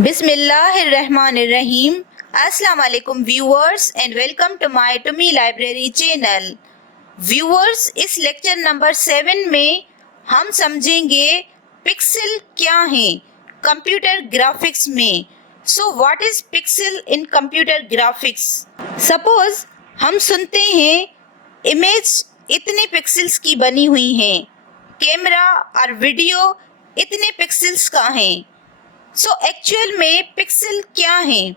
बिस्मिल्लाहिर्रहमानिर्रहीम। अस्सलाम वालेकुम viewers and welcome to my Tumi library channel. Viewers, इस लेक्चर नंबर 7 में हम समझेंगे पिक्सल क्या है कंप्यूटर ग्राफिक्स में। So what is pixel in computer graphics? Suppose हम सुनते हैं इमेज इतने पिक्सल्स की बनी हुई है, कैमरा और वीडियो इतने पिक्सल्स का है। सो एक्चुअल में पिक्सल क्या है?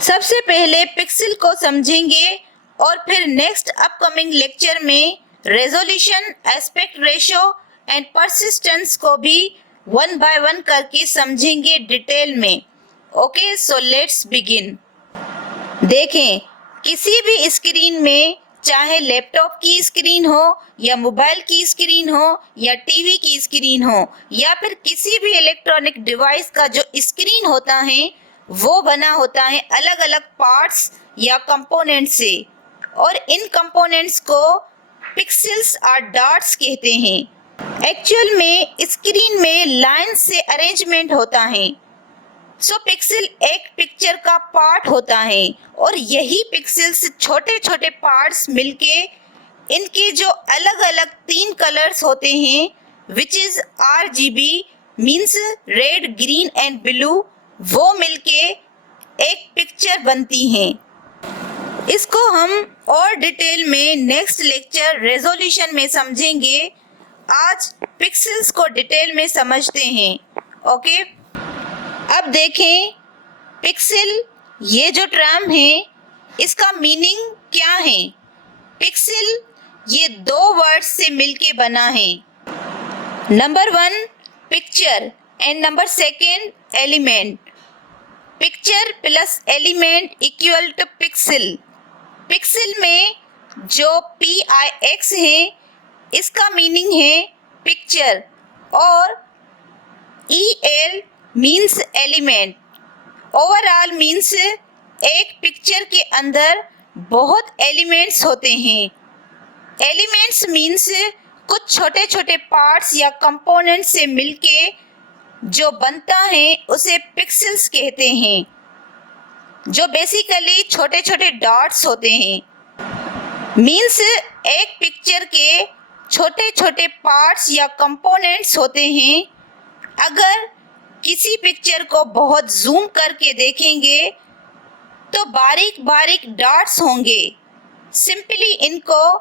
सबसे पहले पिक्सल को समझेंगे और फिर नेक्स्ट अपकमिंग लेक्चर में resolution, aspect ratio and persistence को भी वन बाय वन करके समझेंगे डिटेल में। Okay, so let's begin. देखें, किसी भी स्क्रीन में, चाहे लैपटॉप की स्क्रीन हो या मोबाइल की स्क्रीन हो या टीवी की स्क्रीन हो या फिर किसी भी इलेक्ट्रॉनिक डिवाइस का जो स्क्रीन होता है वो बना होता है अलग अलग पार्ट्स या कंपोनेंट से, और इन कंपोनेंट्स को पिक्सेल्स और डॉट्स कहते हैं। एक्चुअल में स्क्रीन में लाइन से अरेंजमेंट होता है। सो पिक्सल एक पिक्चर का पार्ट होता है और यही पिक्सेल्स छोटे छोटे पार्ट्स मिलके इनके जो अलग अलग 3 कलर्स होते हैं which is RGB means red, green and blue, वो मिलके एक पिक्चर बनती हैं। इसको हम और डिटेल में नेक्स्ट लेक्चर रेजोल्यूशन में समझेंगे। आज पिक्सेल्स को डिटेल में समझते हैं। ओके, अब देखें पिक्सल, ये जो टर्म है इसका मीनिंग क्या है? पिक्सल ये 2 वर्ड्स से मिलके बना है। Number 1 picture and number 2 element. Picture plus element equal to pixel. Pixel में जो PIX है इसका मीनिंग है पिक्चर और EL means element. Overall means एक पिक्चर के अंदर बहुत एलिमेंट्स होते हैं। एलिमेंट्स मीन्स कुछ छोटे छोटे पार्ट्स या कंपोनेंट से मिलके जो बनता है उसे पिक्सेल्स कहते हैं, जो बेसिकली छोटे छोटे डॉट्स होते हैं। मीन्स एक पिक्चर के छोटे छोटे पार्ट्स या कंपोनेंट्स होते हैं। अगर किसी पिक्चर को बहुत जूम करके देखेंगे तो बारीक बारीक डॉट्स होंगे, सिंपली इनको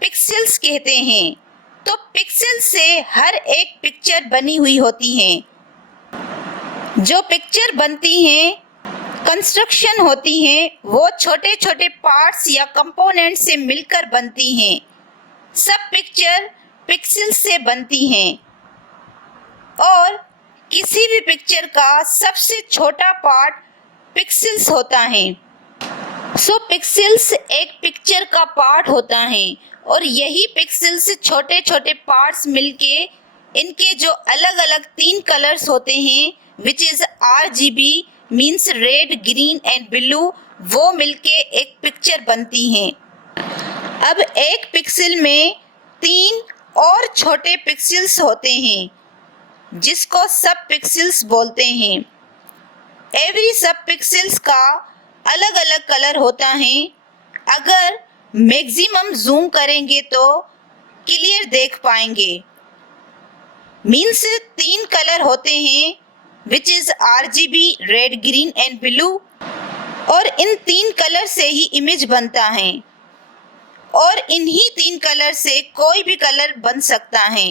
पिक्सेल्स कहते हैं। तो पिक्सल से हर एक पिक्चर बनी हुई होती हैं। जो पिक्चर बनती हैं, कंस्ट्रक्शन होती हैं, वो छोटे छोटे पार्ट्स या कंपोनेंट से मिलकर बनती हैं। सब पिक्चर पिक्सेल से बनती हैं और किसी भी पिक्चर का सबसे छोटा पार्ट पिक्सेल्स होता है। सो पिक्सेल्स एक पिक्चर का पार्ट होता है और यही पिक्सेल्स छोटे छोटे पार्ट्स मिलके इनके जो अलग अलग 3 कलर्स होते हैं which is RGB means red, green and blue, वो मिलके एक पिक्चर बनती हैं। अब एक पिक्सल में 3 और छोटे पिक्सेल्स होते हैं जिसको सब पिक्सेल्स बोलते हैं। एवरी सब पिक्सेल्स का अलग अलग कलर होता है। अगर मैक्सिमम जूम करेंगे तो क्लियर देख पाएंगे। मीन्स 3 कलर होते हैं which is RGB, red, green and blue, और इन 3 कलर से ही इमेज बनता है और इन्हीं 3 कलर से कोई भी कलर बन सकता है।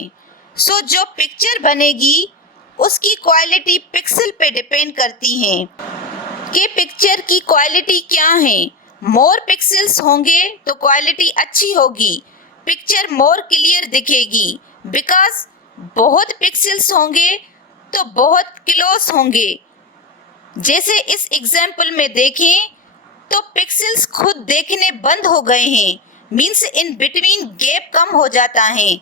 सो जो पिक्चर बनेगी उसकी क्वालिटी पिक्सल पे डिपेंड करती है कि पिक्चर की क्वालिटी क्या है। मोर पिक्सेल्स होंगे तो क्वालिटी अच्छी होगी, पिक्चर मोर क्लियर दिखेगी। बिकॉज बहुत पिक्सेल्स होंगे तो बहुत क्लोज होंगे। जैसे इस एग्जाम्पल में देखें तो पिक्सेल्स खुद देखने बंद हो गए हैं, मीन्स इन बिटवीन गैप कम हो जाता है।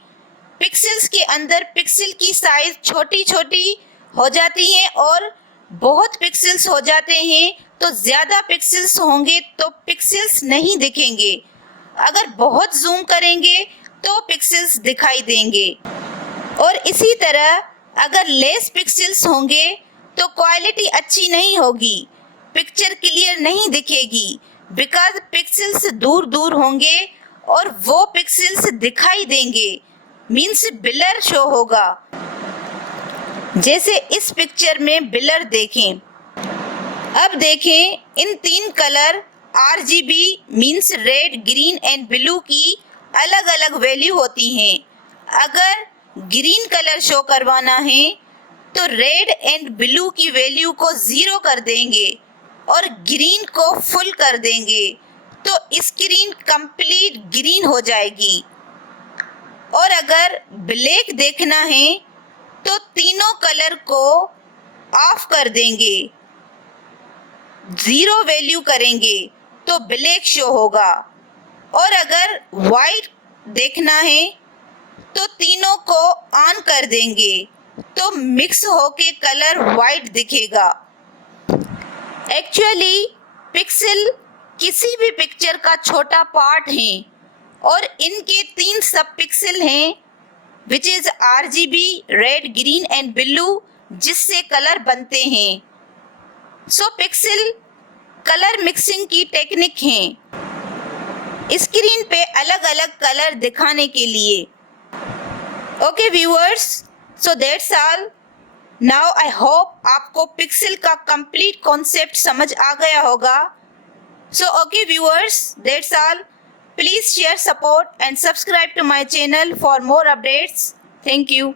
पिक्सेल्स के अंदर पिक्सल की साइज छोटी छोटी हो जाती है और बहुत पिक्सेल्स हो जाते हैं तो ज़्यादा पिक्सेल्स होंगे तो पिक्सेल्स नहीं दिखेंगे। अगर बहुत जूम करेंगे तो पिक्सेल्स दिखाई देंगे, और इसी तरह अगर लेस पिक्सेल्स होंगे तो क्वालिटी अच्छी नहीं होगी, पिक्चर क्लियर नहीं दिखेगी, बिकॉज पिक्सेल्स दूर दूर होंगे और वो पिक्सेल्स दिखाई देंगे, मीन्स ब्लर शो होगा। जैसे इस पिक्चर में ब्लर देखें। अब देखें, इन 3 colour RGB means red, green and blue की अलग अलग वैल्यू होती हैं। अगर ग्रीन कलर शो करवाना है तो रेड एंड ब्लू की वैल्यू को 0 कर देंगे और ग्रीन को फुल कर देंगे, तो स्क्रीन कंप्लीट ग्रीन हो जाएगी। और अगर ब्लैक देखना है तो तीनों कलर को ऑफ कर देंगे, 0 वैल्यू करेंगे तो ब्लैक शो होगा। और अगर वाइट देखना है तो तीनों को ऑन कर देंगे तो मिक्स होके कलर वाइट दिखेगा। एक्चुअली पिक्सेल किसी भी पिक्चर का छोटा पार्ट है और इनके 3 सब पिक्सेल हैं, which is RGB, red, green and blue, जिससे कलर बनते हैं। सो पिक्सेल कलर मिक्सिंग की टेक्निक है स्क्रीन पे अलग अलग कलर दिखाने के लिए। Okay viewers, so that's all. Now I hope आपको पिक्सेल का कंप्लीट कॉन्सेप्ट समझ आ गया होगा। So okay viewers, that's all. Please share, support and subscribe to my channel for more updates. Thank you.